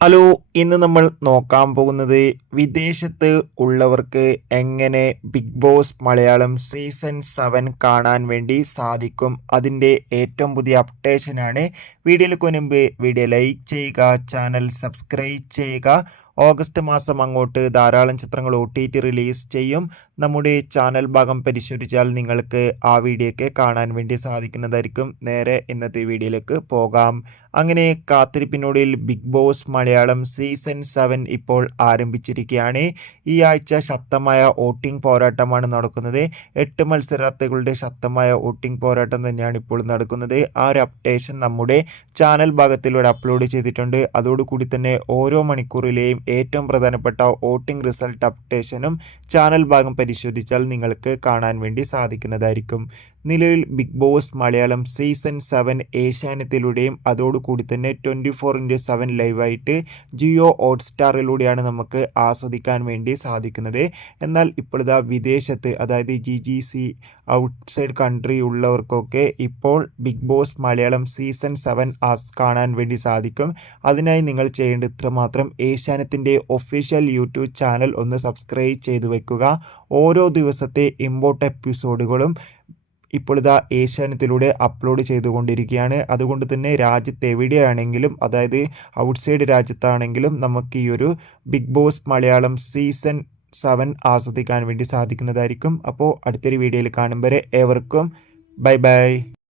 Hello, ഇന്ന് നമ്മൾ നോക്കാൻ പോകുന്നത് വിദേശത്ത് ഉള്ളവർക്ക് എങ്ങനെ ബിഗ് ബോസ് മലയാളം സീസൺ 7 കാണാൻ വേണ്ടി സാധിക്കും. അതിൻ്റെ ഏറ്റവും പുതിയ അപ്ഡേഷനാണ്. വീഡിയോയിലേക്ക് മുൻപ് വീഡിയോ ലൈക്ക് ചെയ്യുക, ചാനൽ സബ്സ്ക്രൈബ് ചെയ്യുക. ഓഗസ്റ്റ് മാസം അങ്ങോട്ട് ധാരാളം ചിത്രങ്ങൾ OTT റിലീസ് ചെയ്യും. നമ്മുടെ ചാനൽ ഭാഗം പരിശോധിച്ചാൽ നിങ്ങൾക്ക് ആ വീഡിയോയ്ക്ക് കാണാൻ വേണ്ടി സാധിക്കുന്നതായിരിക്കും. നേരെ ഇന്നത്തെ വീഡിയോയിലേക്ക് പോകാം. അങ്ങനെ കാത്തിരിപ്പിനൊടുവിൽ ബിഗ് ബോസ് മലയാളം സീസൺ 7 ഇപ്പോൾ ആരംഭിച്ചിരിക്കുകയാണ്. ഈ ആഴ്ച ശക്തമായ വോട്ടിംഗ് പോരാട്ടമാണ് നടക്കുന്നത്. 8 മത്സരാർത്ഥികളുടെ ശക്തമായ വോട്ടിംഗ് പോരാട്ടം തന്നെയാണ് ഇപ്പോൾ നടക്കുന്നത്. ആ ഒരു അപ്ഡേഷൻ നമ്മുടെ ചാനൽ ഭാഗത്തിലൂടെ അപ്ലോഡ് ചെയ്തിട്ടുണ്ട്. അതോടുകൂടി തന്നെ ഓരോ മണിക്കൂറിലെയും ഏറ്റവും പ്രധാനപ്പെട്ട വോട്ടിംഗ് റിസൾട്ട് അപ്ഡേഷനും ചാനൽ ഭാഗം പരിശോധിച്ചാൽ നിങ്ങൾക്ക് കാണാൻ വേണ്ടി സാധിക്കുന്നതായിരിക്കും. നിലവിൽ ബിഗ് ബോസ് മലയാളം സീസൺ 7 ഏഷ്യാനെറ്റിലൂടെയും അതോടുകൂടി തന്നെ 24/7 ലൈവായിട്ട് ജിയോ ഹോട്ട്സ്റ്റാറിലൂടെയാണ് നമുക്ക് ആസ്വദിക്കാൻ വേണ്ടി സാധിക്കുന്നത്. എന്നാൽ ഇപ്പോഴിതാ വിദേശത്ത്, അതായത് GGC ഔട്ട്സൈഡ് കൺട്രി ഉള്ളവർക്കൊക്കെ ഇപ്പോൾ ബിഗ് ബോസ് മലയാളം സീസൺ 7 കാണാൻ വേണ്ടി സാധിക്കും. അതിനായി നിങ്ങൾ ചെയ്യേണ്ടത് ഇത്രമാത്രം: ഏഷ്യാനെറ്റിൻ്റെ ഒഫീഷ്യൽ യൂട്യൂബ് ചാനൽ ഒന്ന് സബ്സ്ക്രൈബ് ചെയ്തു വെക്കുക. ഓരോ ദിവസത്തെ ഇമ്പോർട്ടൻ്റ് എപ്പിസോഡുകളും ഇപ്പോൾ ഏഷ്യാനെറ്റിലൂടെ അപ്ലോഡ് ചെയ്തുകൊണ്ടിരിക്കുകയാണ്. അതുകൊണ്ട് തന്നെ രാജ്യത്ത് എവിടെയാണെങ്കിലും, അതായത് ഔട്ട്സൈഡ് രാജ്യത്താണെങ്കിലും നമുക്ക് ഈ ഒരു ബിഗ് ബോസ് മലയാളം സീസൺ 7 ആസ്വദിക്കാൻ വേണ്ടി സാധിക്കുന്നതായിരിക്കും. അപ്പോൾ അടുത്തൊരു വീഡിയോയിൽ കാണും വരെ ഏവർക്കും ബൈ ബൈ.